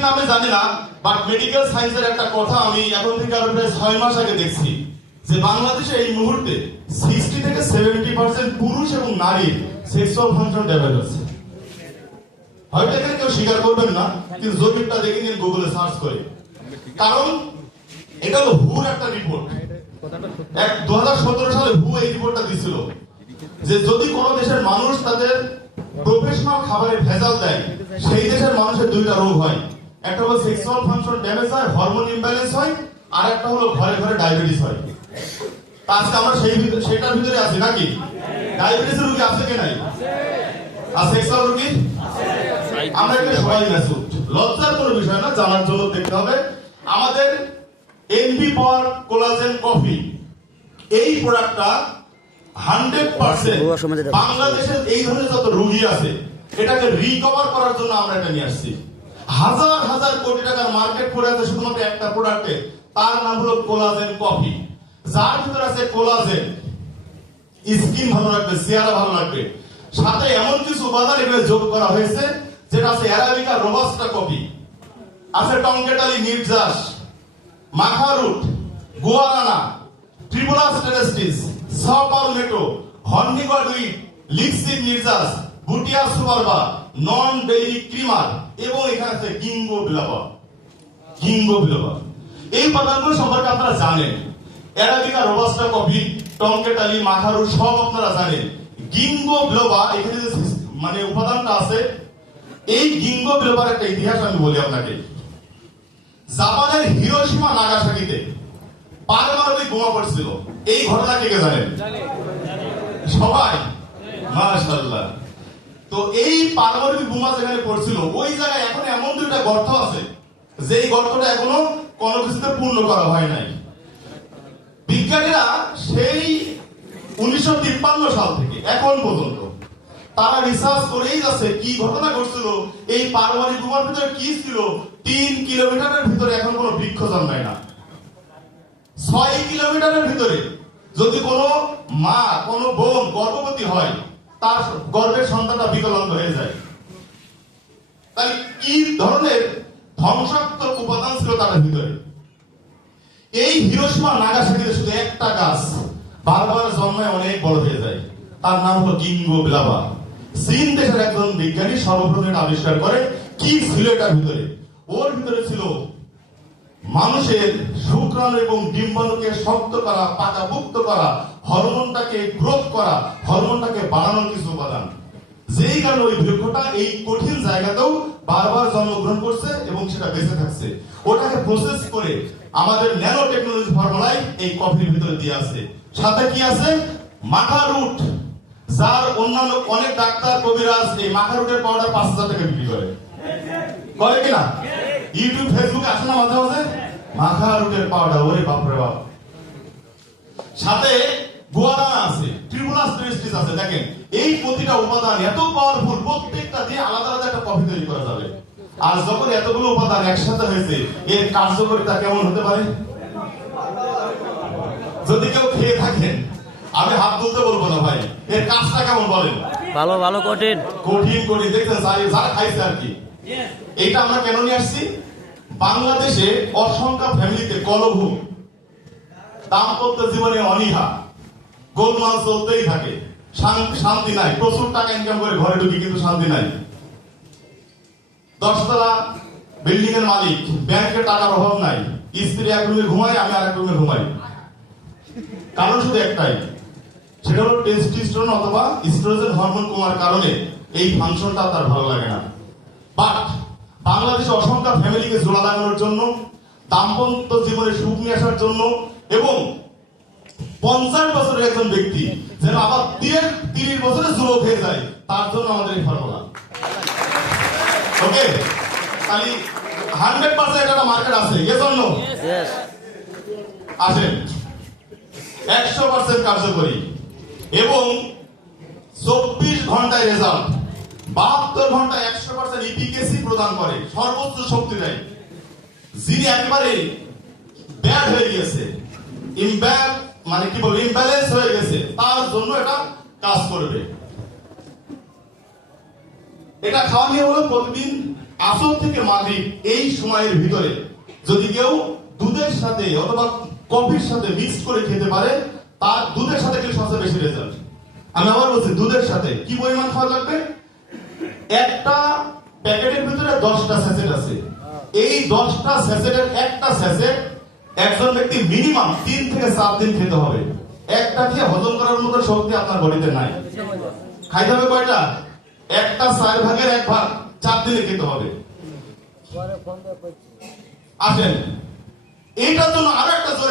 কিনা আমি জানি না, বাট মেডিকেল সায়েন্সের একটা কথা আমি এখন থেকে আরো প্রায় 6 মাস আগে দেখছি যে বাংলাদেশে এই মুহূর্তে 60 থেকে 70% পুরুষ এবং নারীর সেক্সুয়াল ফাংশন ডেভেলপ হচ্ছে। হয়তো এখানে কেউ স্বীকার করবেন না, কিন্তু জরিপটা দেখে নিন গুগলে সার্চ করে। কারণ এটা হলো হুর একটা রিপোর্ট। 2017 সালে হু এই রিপোর্টটা দিছিল যে যদি কোন দেশের মানুষ তাদের প্রফেশনাল খাবারে ভেজাল দেয়, সেই দেশের মানুষের দুইটা রোগ হয়। একটা হলো সেক্সুয়াল ফাংশন ড্যামেজ হয়, হরমোন ইমব্যালেন্স হয়, আর একটা হলো ঘরে ঘরে ডায়াবেটিস হয়। আজকে আমরা সেটার ভিতরে আছি নাকি? ডায়াবেটিসের রোগী আছে কি নাই? আর সেক্সুয়াল রোগী আমরা এখানে সবাই মেসুট। লজ্জার কোনো বিষয় না, জানার জন্য দেখতে হবে। আমাদের এনপি পাওয়ার কোলাজেন কফি এই প্রোডাক্টটা 100% বাংলাদেশের এই ধরনের যত রোগী আছে এটাকে রিকভার করার জন্য আমরা এটা নিয়ে আসছি। হাজার হাজার কোটি টাকার মার্কেট করে আছে শুধুমাত্র একটা প্রোডাক্টে, তার নাম হলো কোলাজেন কফি। যার ভিতরে আছে কোলাজেন, স্কিন ভালো রাখবে, চেহারা ভালো রাখবে, সাথে এমন কিছু উপাদান এখানে যোগ করা হয়েছে যেটা আছে অ্যারাবিকা রোবাস্টা কফি, আছে টংকেটালি নির্যাস, মাখা রুট, গুয়ারানা, ট্রিপোলাস টেরেস্টিস, সাপালমেটো, হর্নিগড উইট, লিক্সিড নির্যাস, বুটিয়া সুপারবা, নন ডেইরি ক্রিমার এবং এখানে আছে গিঙ্গো বিলোবা। গিঙ্গো বিলোবা এই উপাদানগুলো সম্পর্কে আপনারা জানেন। অ্যারাবিকা রোবাস্টা কফি, টংকেটালি, মাখা রুট সব আপনারা জানেন। গিঙ্গো বিলোবা এখানে যে মানে উপাদানটা আছে, এই গিঙ্গো বিলোবার একটা ইতিহাস আমি বলি আপনাকে। জাপানের হিরোশিমা নাগাসাকিতে পারমাণবিক বোমা পড়ছিল। এই ঘটনা কে জানেন? সবাই, মাশাআল্লাহ। তো এই পারমাণবিক বোমা যেখানে পড়ছিল ওই জায়গায় এখন এমন দুইটা গর্ত আছে যেই গর্তটা এখনো কোনো কিছুতে পূর্ণ করা হয় নাই। বিজ্ঞানীরা সেই 1953 সাল থেকে এখন পর্যন্ত তারা রিসার্চ করেই যাচ্ছে কি ঘটনা ঘটছিল, এই পারমাণবিক বোমার ভিতরে কি ছিল। 3 কিলোমিটারের ভিতরে এখন কোনো বৃক্ষ জন্মায় না। 6 কিলোমিটারের ভিতরে যদি কোনো মা, কোনো বোন গর্ভবতী হয়, তার গর্ভের সন্তানটা বিকলাঙ্গ হয়ে যায়। তাই কি ধরনের ধ্বংসাত্মক উপাদান ছিল তার ভিতরে। এই হিরোশিমা নাগাসাকিতে শুধু একটা গাছ বারবার জন্মায় অনেক বড় হয়ে যায়, তার নাম হলো গিঙ্গো বিলোবা। চীন দেশের একজন বিজ্ঞানী সর্বপ্রথম আবিষ্কার করে। কি ছিল এটার ভিতরে? ওর ভিতরে ছিল মানুষের শুক্রাণু এবং ডিম্বাণুকে শক্ত করা, পাকাপোক্ত করা, হরমোনটাকে গ্রোথ করা, হরমোনটাকে বাড়ানোর কিছু উপাদান। যেই কারণে ওই বৃক্ষটা এই কঠিন জায়গাতেও বারবার জন্মগ্রহণ করছে এবং সেটা বেঁচে থাকছে। ওটাকে প্রসেস করে আমাদের ন্যানো টেকনোলজি ফর্মুলায় এই কফির ভিতরে দিয়ে আছে। সাথে কি আছে? মাখা রুট, যার অন্যান্য অনেক ডাক্তার কবিরাজ এই মাখা রুটের পাউডার 5000 টাকা বিক্রি করে কিনা? ইউটিউব ফেসবুকে আসে না মাঝে মাঝে মাখা রুটের পাউডার, ওরে বাপরে বাপ। সাথে গুয়ারানা আছে, ট্রিপোলাস টেরেস্টিস আছে। দেখেন এই প্রতিটা উপাদান এত পাওয়ারফুল, প্রত্যেকটা দিয়ে আলাদা আলাদা একটা কফি তৈরি করা যাবে। আর যখন এতগুলো উপাদান একসাথে হয়েছে, এর কার্যকারিতা কেমন হতে পারে? যদি কেউ খেয়ে থাকেন, আমি হাত তুলতে বলবো না ভাই, এর কাজটা কেমন বলেন? ভালো ভালো, কঠিন কঠিন কঠিন। দেখছেন যারা খাইছে আর কি। এইটা আমরা কেন নিয়ে আসছি? বাংলাদেশে অসংখ্য ফ্যামিলিতে কলহ, দাম্পত্য জীবনে অনীহা, গোলমাল চলতেই থাকে, শান্তি নাই। প্রচুর টাকা ইনকাম করে ঘরে ঢুকি কিন্তু শান্তি নাই। 10 তলা বিল্ডিং এর মালিক, ব্যাংকে টাকার অভাব নাই, স্ত্রী এক রুমে ঘুমায়, আমি আর এক রুমে ঘুমাই। কারণ শুধু একটাই, সেটা হলো টেস্টোস্টেরন অথবা ইস্ট্রোজেন হরমোন কমার কারণে এই ফাংশনটা তার ভালো লাগে না। বাট বাংলাদেশে অসংখ্য ফ্যামিলিকে জোড়া লাগানোর জন্য, দাম্পত্য জীবনে সুখ নিয়ে আসার জন্য এবং 50 বছরের একজন ব্যক্তি যেন আবার 30 বছরের যুবক হয়ে যায়, তার জন্য আমাদের এই ফর্মুলা। ওকে, তাহলে 100% এটা মার্কেট আছে, এজন্য আসেন 100% কার্যকরী এবং 24 ঘন্টায় রেজাল্ট, 72 ঘন্টায় 100% ইফিকেসি প্রদান করে, সর্বোচ্চ শক্তি দেয়। যিনি একেবারে ব্যাড হয়ে গেছে, মানে কি বলবো, ইমব্যালেন্স হয়ে গেছে, তার জন্য এটা কাজ করবে। এটা খাওয়া নিয়ে হলো প্রতিদিন আসর থেকে মাগরিব এই সময়ের ভিতরে যদি কেউ দুধের সাথে অথবা কফির সাথে মিক্স করে খেতে পারে, তার দুধের সাথে খেলে সবচেয়ে বেশি রেজাল্ট। আমি আবার বলছি, দুধের সাথে কি পরিমাণ খাওয়া লাগবে? একটা প্যাকেটের ভিতরে 10টা স্যাচেট আছে। এই 10টা স্যাচেটের একটা স্যাচেট একজন ব্যক্তি মিনিমাম 3 থেকে 4 দিন খেতে হবে। একটা খেয়ে হজম করার মতো শক্তি আপনার বডিতে নাই। খাইতে হবে কয়টা? একটা 4 ভাগের 1 ভাগ 4 দিনে খেতে হবে। আসেন, এইটার জন্য আরো একটা